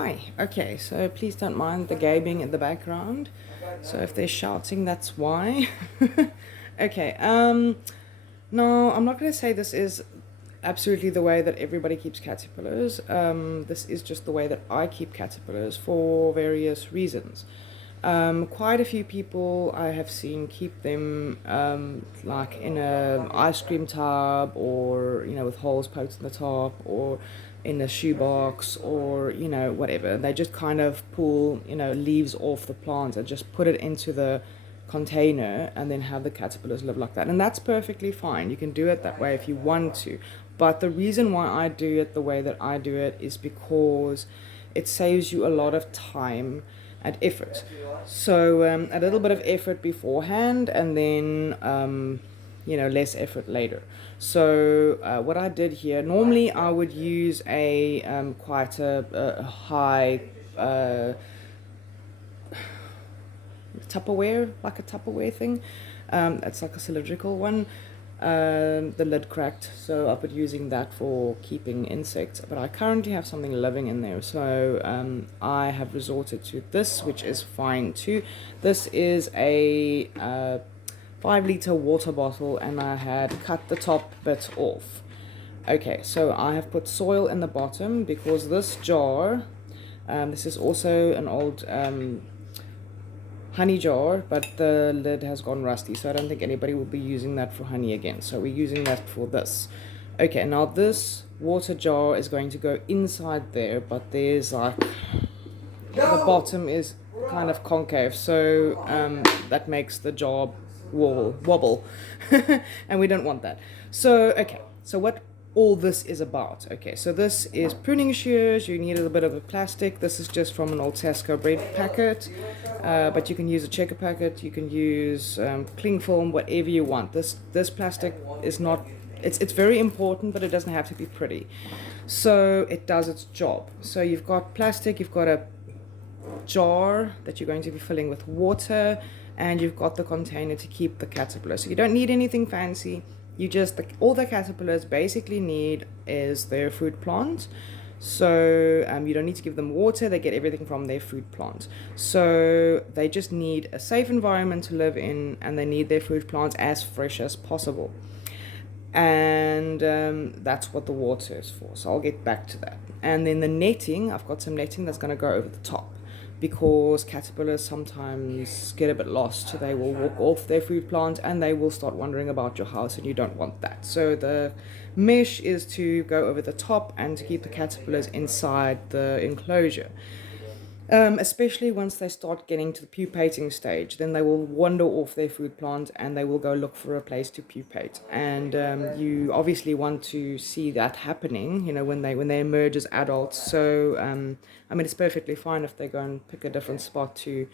Hi. Okay, so please don't mind the gaming in the background. So if they're shouting, that's why. Okay. No, I'm not going to say this is absolutely the way that everybody keeps caterpillars. This is just the way that I keep caterpillars for various reasons. Quite a few people I have seen keep them like in a ice cream tub, or with holes poked in the top, or in a shoebox, or whatever. They just kind of pull leaves off the plant and just put it into the container and then have the caterpillars live like that, and that's perfectly fine. You can do it that way if you want to, but the reason why I do it the way that I do it is because it saves you a lot of time and effort. So a little bit of effort beforehand, and then less effort later. So what I did here, normally I would use a quite a high Tupperware, like a Tupperware thing. It's like a cylindrical one. The lid cracked, so I've been using that for keeping insects, but I currently have something living in there, so I have resorted to this, which is fine too. This is a 5 liter water bottle, and I had cut the top bit off. Okay, so I have put soil in the bottom because this jar, this is also an old honey jar, but the lid has gone rusty, so I don't think anybody will be using that for honey again, so we're using that for this. Okay, now this water jar is going to go inside there, but there's like the bottom is kind of concave, so that makes the jar wobble and we don't want that. So okay, so what all this is about. Okay, so this is pruning shears. You need a little bit of a plastic. This is just from an old Tesco bread packet, but you can use a checker packet, you can use cling film, whatever you want. This plastic is not, it's very important, but it doesn't have to be pretty, so it does its job. So you've got plastic, you've got a jar that you're going to be filling with water, and you've got the container to keep the caterpillar. So you don't need anything fancy. You just, all the caterpillars basically need is their food plant. So you don't need to give them water. They get everything from their food plant. So they just need a safe environment to live in, and they need their food plants as fresh as possible. And that's what the water is for. So I'll get back to that. And then the netting, I've got some netting that's going to go over the top, because caterpillars sometimes get a bit lost. They will walk off their food plant and they will start wandering about your house, and you don't want that. So the mesh is to go over the top and to keep the caterpillars inside the enclosure. Especially once they start getting to the pupating stage, then they will wander off their food plant and they will go look for a place to pupate. And you obviously want to see that happening, when they emerge as adults. So I mean, it's perfectly fine if they go and pick a different spot to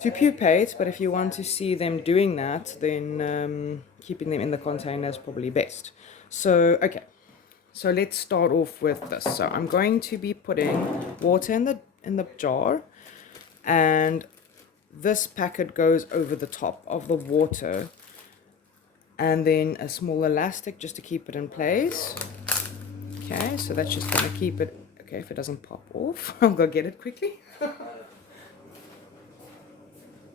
pupate, but if you want to see them doing that, then keeping them in the container is probably best. So okay, so let's start off with this. So I'm going to be putting water in the jar, and this packet goes over the top of the water, and then a small elastic just to keep it in place. Okay, so that's just going to keep it. Okay, if it doesn't pop off, I'll go get it quickly.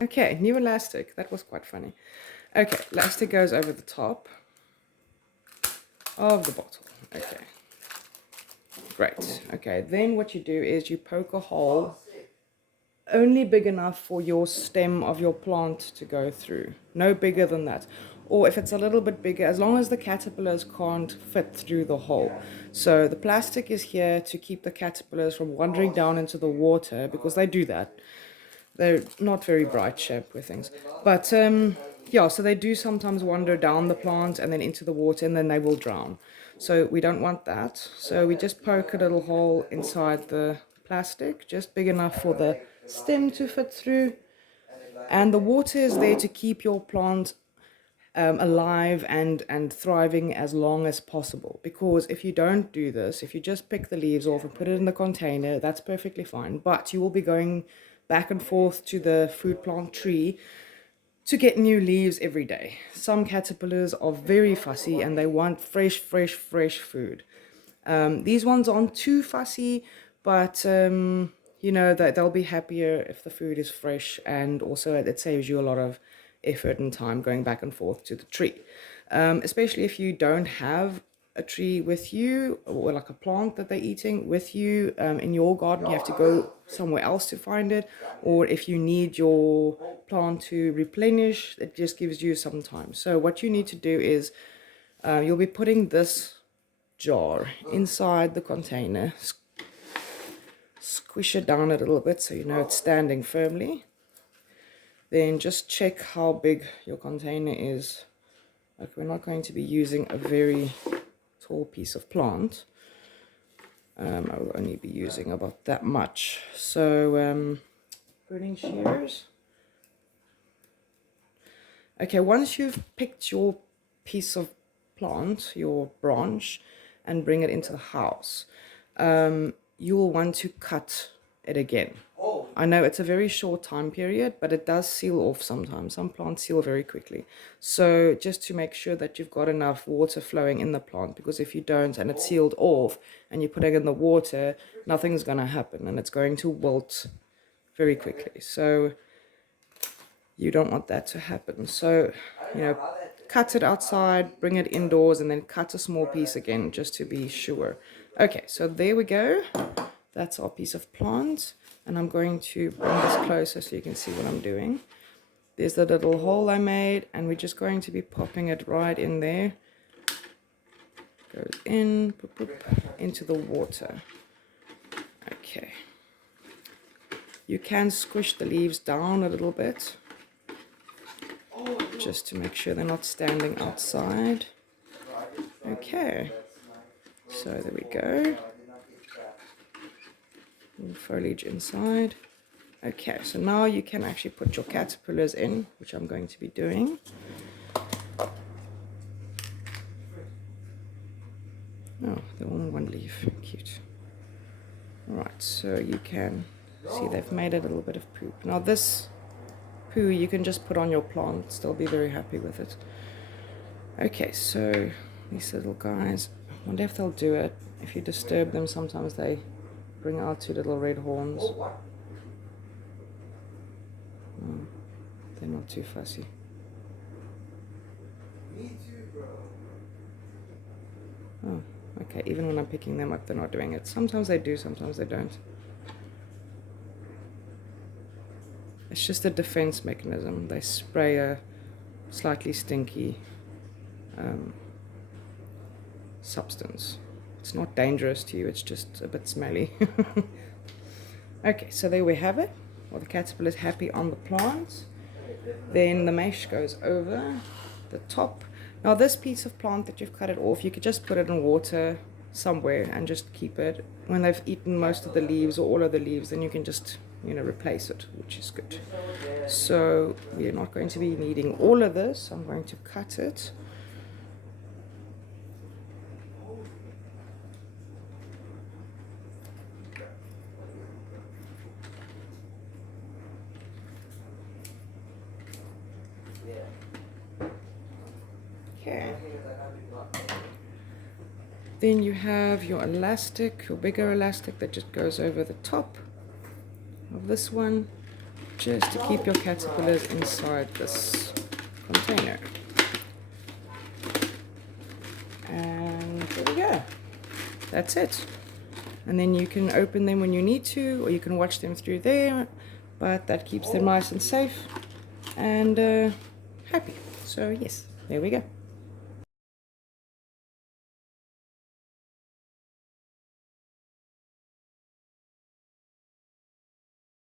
Okay, new elastic. That was quite funny. Okay, elastic goes over the top of the bottle. Okay, great. Okay, then what you do is you poke a hole only big enough for your stem of your plant to go through. No bigger than that. Or if it's a little bit bigger, as long as the caterpillars can't fit through the hole. So the plastic is here to keep the caterpillars from wandering down into the water, because they do that. They're not very bright shaped with things. But yeah, so they do sometimes wander down the plant and then into the water, and then they will drown. So we don't want that. So we just poke a little hole inside the plastic, just big enough for the stem to fit through. And the water is there to keep your plant alive and thriving as long as possible. Because if you don't do this, if you just pick the leaves off and put it in the container, that's perfectly fine. But you will be going back and forth to the food plant tree to get new leaves every day. Some caterpillars are very fussy and they want fresh food. These ones aren't too fussy, but you know that they'll be happier if the food is fresh, and also it saves you a lot of effort and time going back and forth to the tree. Especially if you don't have a tree with you, or like a plant that they're eating with you in your garden, you have to go somewhere else to find it, or if you need your plant to replenish, it just gives you some time. So what you need to do is you'll be putting this jar inside the container, squish it down a little bit so you know it's standing firmly. Then just check how big your container is. Like, we're not going to be using a very tall piece of plant. I will only be using about that much. So pruning shears. Okay, once you've picked your piece of plant, your branch, and bring it into the house, you will want to cut it again. I know it's a very short time period, but it does seal off sometimes. Some plants seal very quickly. So just to make sure that you've got enough water flowing in the plant, because if you don't and it's sealed off and you're putting in the water, nothing's going to happen and it's going to wilt very quickly. So you don't want that to happen. So, you know, cut it outside, bring it indoors, and then cut a small piece again just to be sure. Okay, so there we go. That's our piece of plant. And I'm going to bring this closer so you can see what I'm doing. There's the little hole I made, and we're just going to be popping it right in there. Goes in, boop, boop, into the water. Okay. You can squish the leaves down a little bit, just to make sure they're not standing outside. Okay. So there we go. Foliage inside. Okay, so now you can actually put your caterpillars in, which I'm going to be doing. Oh, they're all in one leaf. Cute. Alright, so you can see they've made a little bit of poop. Now this poo you can just put on your plant, still be very happy with it. Okay, so these little guys, I wonder if they'll do it. If you disturb them, sometimes they bring out two little red horns. Oh, they're not too fussy. Oh, okay, even when I'm picking them up, they're not doing it. Sometimes they do, sometimes they don't. It's just a defense mechanism. They spray a slightly stinky substance. It's not dangerous to you, it's just a bit smelly. Okay, so there we have it. Well, the caterpillar is happy on the plant. Then the mesh goes over the top. Now this piece of plant that you've cut it off, you could just put it in water somewhere and just keep it. When they've eaten most of the leaves or all of the leaves, then you can just, you know, replace it, which is good. So we're not going to be needing all of this. I'm going to cut it. Okay. Then you have your elastic, your bigger elastic that just goes over the top of this one, just to keep your caterpillars inside this container. And there we go. That's it. And then you can open them when you need to, or you can watch them through there, but that keeps them nice and safe and happy. So yes, there we go.